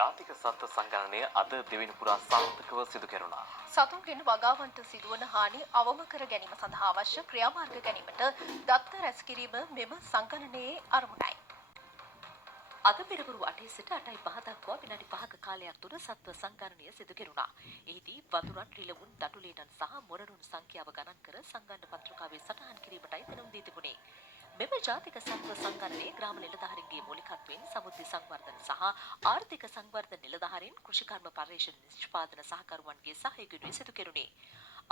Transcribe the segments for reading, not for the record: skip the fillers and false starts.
ජාතික සත්ත්ව සංගණනය අද දෙවෙනි පුරා සාර්ථකව සිදු කෙරුණා. සතුන්ගෙන් වගාවන්ට සිදුවන හානි අවම කර ගැනීම සඳහා අවශ්‍ය ක්‍රියාමාර්ග ගැනීමට දත්ත රැස් කිරීම මෙම සංගණනයේ අරමුණයි. අද පෙරවරු 8 සිට 8:05 දක්වා විනාඩි 5ක කාලයක් තුළ සත්ත්ව සංගණනය සිදු කෙරුණා. එහිදී වතුරන්, රිලවුන්, දඩුලේනන් සහ මොරරුන් සංඛ්‍යාව ගණන් කර සංගණන පත්‍රිකාවේ සටහන් කිරීමටයි දැනුම් දී තිබුණේ. මෙම ජාතික සත්ත්ව සංගණනයේ ග්‍රාම නිලධාරීන්ගේ මූලිකත්වයෙන් සමුද්‍රි සංවර්ධන සහ ආර්ථික සංවර්ධන නිලධාරීන්, කෘෂිකර්ම පර්යේෂණ නිෂ්පාදන සහකරුවන්ගේ සහයෝගයෙන් සිදු කෙරුණේ.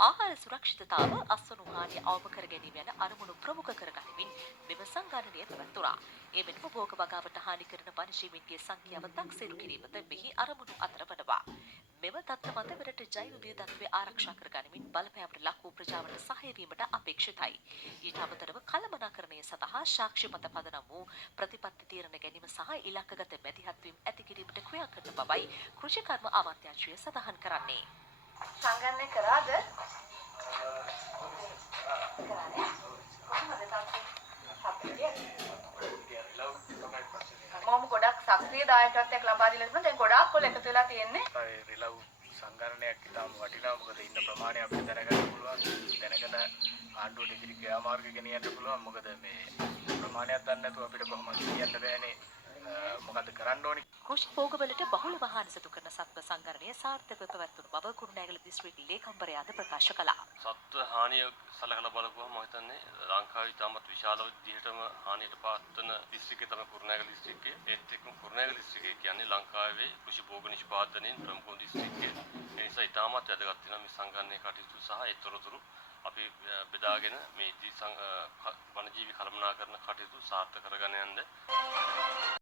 ආහාර සුරක්ෂිතතාව, අස්වනු හානිය අවම කර ගැනීම යන අරමුණු ප්‍රමුඛ කරගනිමින් මෙම සංගණනය පැවැත්වුණා. එමෙන්ම භෝග වගාවට හානි කරන වනජීවීන්ගේ සංඛ්‍යාව තක්සේරු කිරීමද මෙහි අරමුණු අතර වනවා. මෙම තත්ත්ව මත මෙරට ජෛව විවිධත්වය ආරක්ෂා කර ගනිමින් බලපෑමට ලක් වූ ප්‍රජාවට සහාය වීමට අපේක්ෂිතයි. ඊට අමතරව කළමනාකරණය සඳහා සාක්ෂි මත පදනම් වූ ප්‍රතිපත්ති තීරණ ගැනීම සහ ඉලක්කගත මැදිහත් වීම ඇති කිරීමට ක්‍රියා කරන බවයි කෘෂිකර්ම අමාත්‍යාංශය සඳහන් කරන්නේ. සංගණනය කරාද? මම ගොඩක් සක්‍රීය දායකත්වයක් ලබා දීලා තිබුණා. දැන් ගොඩාක් කොල්ල එකතු වෙලා තියෙන්නේ. රිලව් සංගණනයක් ඉතාම වටිනවා. මොකද ඉන්න ප්‍රමාණය අපිට දැනගන්න පුළුවන්. දැනගෙන ආණ්ඩුවට ඉදිරි ක්‍රියාමාර්ග ගෙනියන්න පුළුවන්. මොකද මේ ප්‍රමාණයක් දන්නේ නැතුව අපිට කොහොමද කියන්න බෑනේ. මොකද කරන්න ඕනේ. කෘෂි භෝගවලට බහුල වාහන සතු කරන සත්ත්ව සංගණනය සාර්ථකව පැවැත්වුණු බව කුරුණෑගල දිස්ත්‍රික් ලේකම්වරයාද ප්‍රකාශ කළා. සත්ත්ව හානිය සලකලා බලපුවම මම හිතන්නේ ලංකාවේ ඉතාමත් විශාල විදිහටම හානියට පාත්වන දිස්ත්‍රික්කය තමයි කුරුණෑගල දිස්ත්‍රික්කය. ඒත් එක්කම කුරුණෑගල දිස්ත්‍රික්කය කියන්නේ ලංකාවේ කෘෂි භෝග නිෂ්පාදනයේ ප්‍රමුඛ දිස්ත්‍රික්කය. ඒ නිසා ඉතාමත් වැදගත් වෙනවා මේ සංගණනයේ කටයුතු සහ ඒ තොරතුරු අපි බෙදාගෙන මේ වනජීවි කළමනාකරණ කටයුතු සාර්ථක කරගෙන යන්න